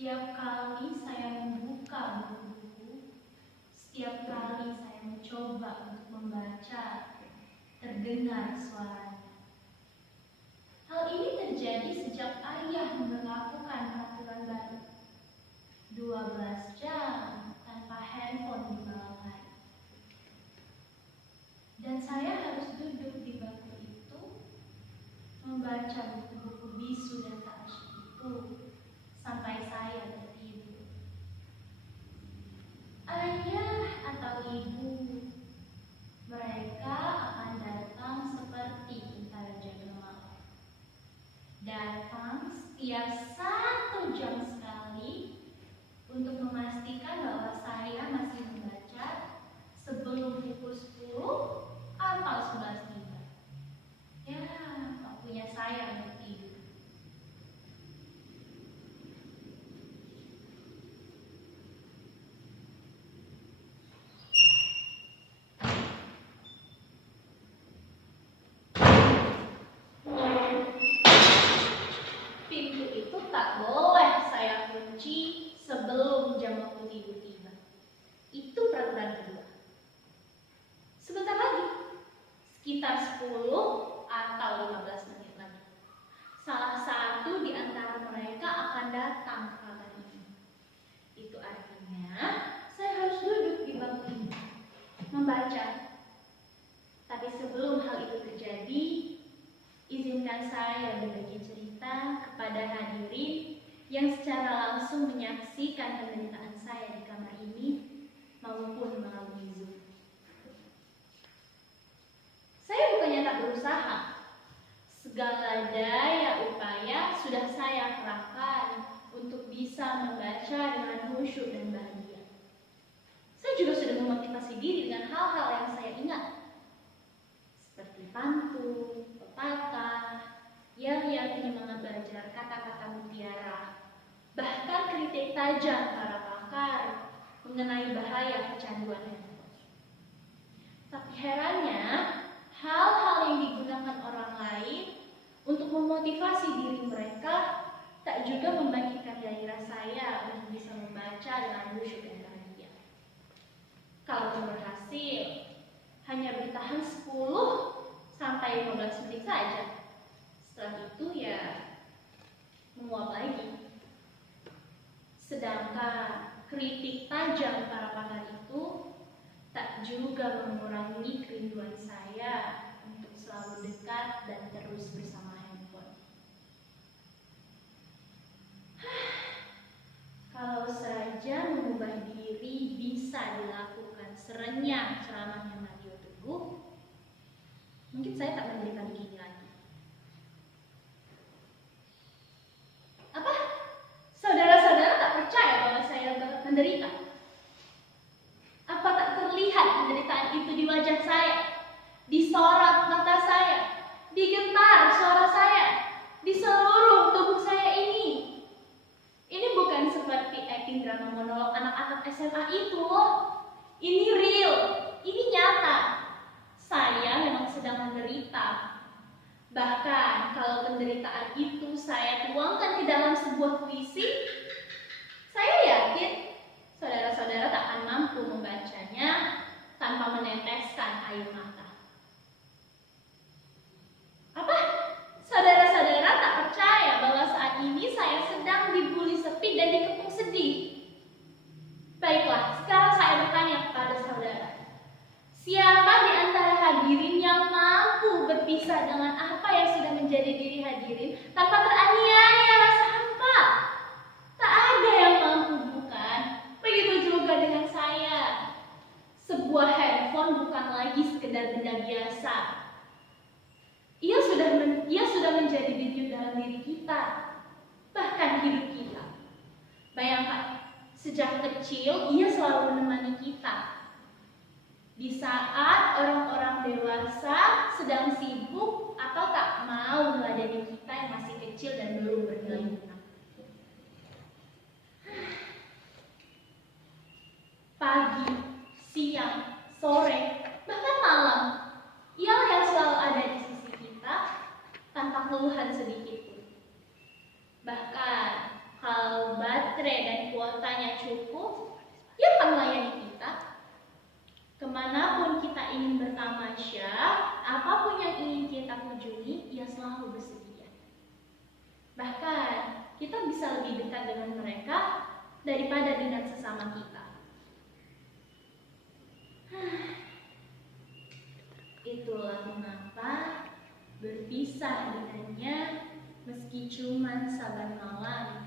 Setiap kali saya membuka buku-buku, setiap kali saya mencoba untuk membaca, terdengar suaranya. Hal ini terjadi sejak ayah memberlakukan peraturan baru. 12 jam tanpa handphone di malam hari. Dan saya harus duduk di bangku itu, membaca buku-buku bisu dan tak asyik itu, sampai saya tertidur. Ayah atau ibu, mereka akan datang seperti tentara jaga malam. Datang setiap 1 jam sekali untuk memastikan bahwa saya masih membaca sebelum pukul 10 atau 11 tiba. Ya, waktunya saya untuk tidur. Pintu itu tak boleh saya kunci sebelum jam waktu tidur tiba. Itu peraturan kedua. Sebentar lagi, sekitar 10 atau 15 menit lagi, salah satu di antara mereka akan datang ke kamar ini. Itu artinya saya harus duduk di bangku ini, membaca. Tapi sebelum hal itu terjadi, izinkan saya berbagi cerita kepada hadirin yang secara langsung menyaksikan penderitaan saya di kamar ini maupun melalui Zoom. Saya bukannya tak berusaha. Segala daya upaya sudah saya kerahkan untuk bisa membaca dengan khusyuk dan bahagia. Saya juga sudah memotivasi diri dengan hal-hal yang saya ingat, seperti pantun, pepatah, yel-yel penyemangat belajar, kata-kata mutiara, bahkan kritik tajam para pakar mengenai bahaya kecanduan handphone. Tapi herannya, hal-hal yang digunakan orang lain untuk memotivasi diri mereka tak juga membangkitkan gairah saya untuk bisa membaca dengan khusyuk dan bahagia. Kalaupun berhasil, hanya bertahan 10 sampai 15 menit saja. Setelah itu ya menguap lagi. Sedangkan kritik tajam para pakar itu tak juga mengurangi kerinduan saya untuk selalu dekat dan terus bersama handphone. Kalau saja mengubah diri bisa dilakukan serenyah ceramahnya Mario Teguh, mungkin saya tak menderita begini lagi. Apa? Saudara-saudara tak percaya bahwa saya menderita? Apa tak terlihat penderitaan itu di wajah saya, di sorot mata saya, di getar suara saya, di seluruh tubuh saya ini? Ini bukan seperti acting drama monolog anak-anak SMA itu loh. Ini real, ini nyata. Saya memang sedang menderita. Bahkan kalau penderitaan itu saya tuangkan ke dalam sebuah puisi, saya yakin saudara-saudara tak akan mampu membacanya tanpa meneteskan air mata. Apa? Saudara-saudara tak percaya bahwa saat ini saya sedang dibuli sepi dan dikepung sedih? Baiklah, sekarang saya bertanya kepada saudara. Siapa di antara hadirin yang mampu berpisah dengan apa yang sudah menjadi diri hadirin tanpa teraniaya rasa hampa? Tak ada yang mampu, bukan? Begitu juga dengan saya. Sebuah handphone bukan lagi sekedar benda biasa. Ia sudah menjadi bibit dalam diri kita, bahkan hidup kita. Bayangkan, sejak kecil ia selalu menemani kita. Di saat orang-orang dewasa sedang sibuk atau tak mau meladeni kita yang masih kecil dan belum bernilai guna. Pagi, siang, sore, bahkan malam, ialah yang selalu ada di sisi kita tanpa keluhan sedikit pun. Bahkan kalau baterai kuotanya cukup, ia akan melayani kita. Kemanapun kita ingin bertamasya, apapun yang ingin kita kunjungi, ia selalu bersedia. Bahkan, kita bisa lebih dekat dengan mereka daripada dengan sesama kita. Itulah mengapa berpisah dengannya meski cuma saban malam,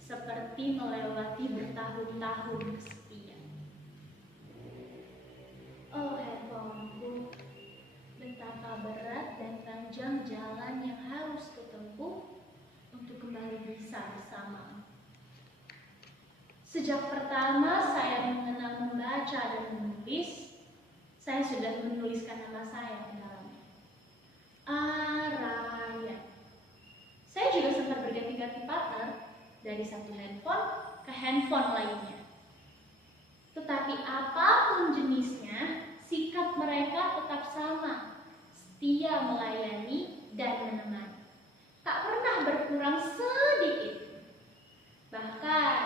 seperti melewati bertahun-tahun kesepian. Oh handphoneku, betapa berat dan panjang jalan yang harus kutempuh untuk kembali bisa bersama. Sejak pertama saya mengenal membaca dan menulis, saya sudah menuliskan nama saya di dalamnya. Araya. Saya juga sempat berganti-ganti partner dari satu handphone ke handphone lainnya. Tetapi apapun jenisnya, sikap mereka tetap sama, setia melayani dan menemani. Tak pernah berkurang sedikit. Bahkan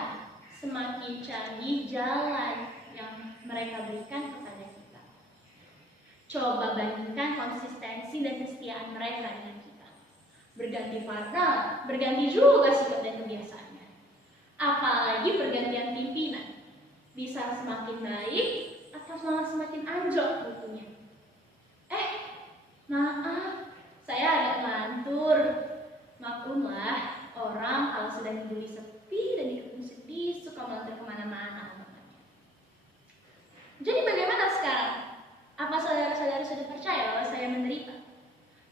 semakin canggih jalan yang mereka berikan kepada kita. Coba bandingkan konsistensi dan kesetiaan mereka dengan kita. Berganti partner, berganti juga sikap dan kebiasaannya. Apalagi pergantian pimpinan. Bisa semakin baik atau malah semakin anjlok mutunya. Maaf, saya agak ngelantur. Maklumlah, orang kalau sudah dibeli sepi dan dikepung sedih suka melantur kemana-mana. Jadi bagaimana sekarang? Apa saudara-saudara sudah percaya bahwa saya menderita?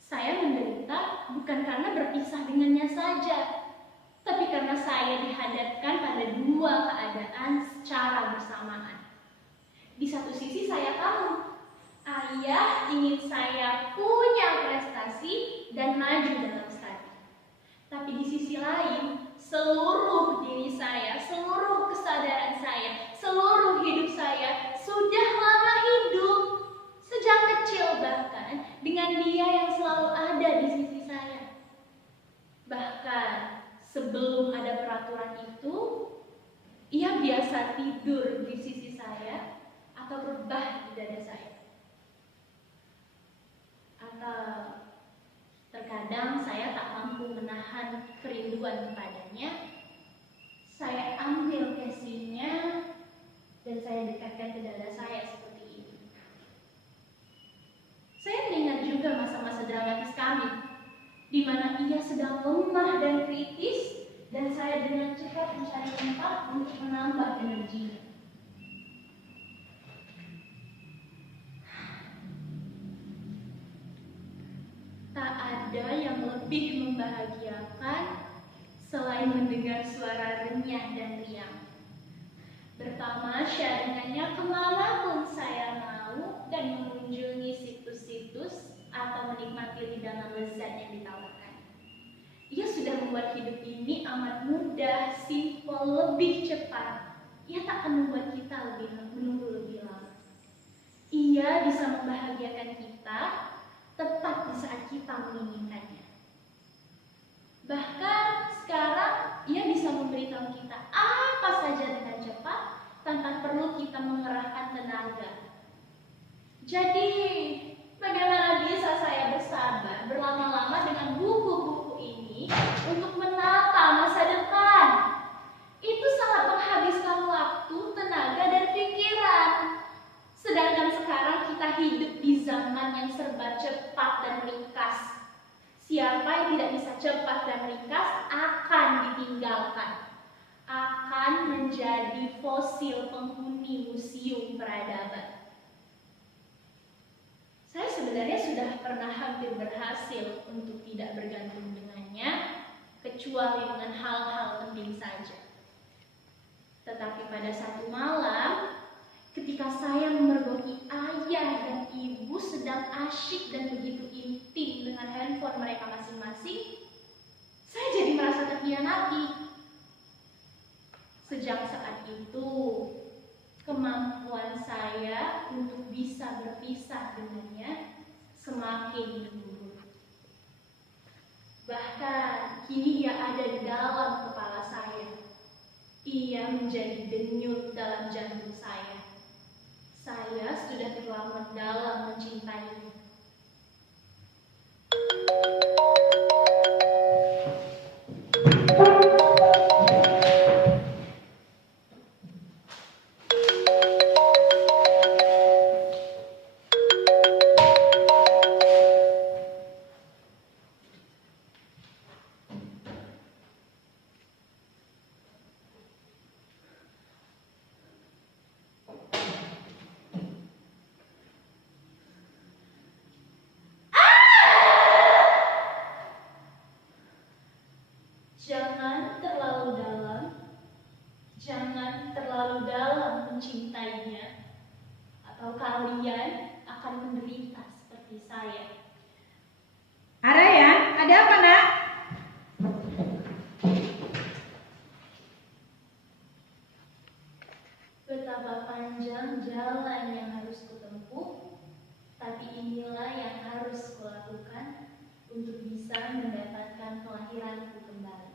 Saya menderita bukan karena berpisah dengannya saja, tapi karena saya dihadapkan pada dua keadaan secara bersamaan. Di satu sisi saya tahu, ayah ingin saya punya prestasi dan maju dalam studi. Tapi di sisi lain, seluruh diri saya, seluruh kesadaran saya, seluruh hidup saya sudah lama hidup. Sejak kecil bahkan, dengan dia yang selalu ada di sisi saya. Bahkan, sebelum ada peraturan itu, ia biasa tidur di sisi saya atau rebah di dada saya. Atau terkadang saya tak mampu menahan kerinduan kepadanya. Saya ambil casingnya dan saya dekatkan ke dada saya seperti ini. Saya teringat juga masa-masa dramatis kami, di mana ia sedang lemah dan kritis, dan saya dengan cepat mencari tempat untuk menambah energinya. Tak ada yang lebih membahagiakan selain mendengar suara renyah dan riang. Bertamasya dengannya kemanapun saya mau dan mengunjungi situs-situs atau menikmati hidangan lezat yang ditawarkan. Ia sudah membuat hidup ini amat mudah, simpel, lebih cepat. Ia tak akan membuat kita menunggu lebih lama. Ia bisa membahagiakan kita tepat di saat kita menginginkannya. Bahkan sekarang ia bisa memberitahu kita apa saja dengan cepat tanpa perlu kita mengerahkan tenaga. Jadi, bagaimana bisa saya bersabar berlama-lama dengan buku-buku ini untuk menata masa depan? Itu sangat menghabiskan waktu, tenaga, dan pikiran. Sedangkan sekarang kita hidup di zaman yang serba cepat dan ringkas. Siapa yang tidak bisa cepat dan ringkas akan ditinggalkan, akan menjadi fosil penghuni museum peradaban. Saya sebenarnya sudah pernah hampir berhasil untuk tidak bergantung dengannya, kecuali dengan hal-hal penting saja. Tetapi pada satu malam, ketika saya memergoki ayah dan ibu sedang asyik dan begitu intim dengan handphone mereka masing-masing, saya jadi merasa terkhianati. Sejak saat itu, kemampuan saya untuk bisa berpisah dengannya semakin menurun. Bahkan kini ia ada di dalam kepala saya. Ia menjadi denyut dalam jantung saya. Saya sudah terlambat dalam mencintainya. Jangan terlalu dalam mencintainya, atau kalian akan menderita seperti saya. Arayan, ada apa nak? Betapa panjang jalan yang harus kutempuh, tapi inilah yang harus kulakukan untuk bisa mendapatkan kelahiranku kembali.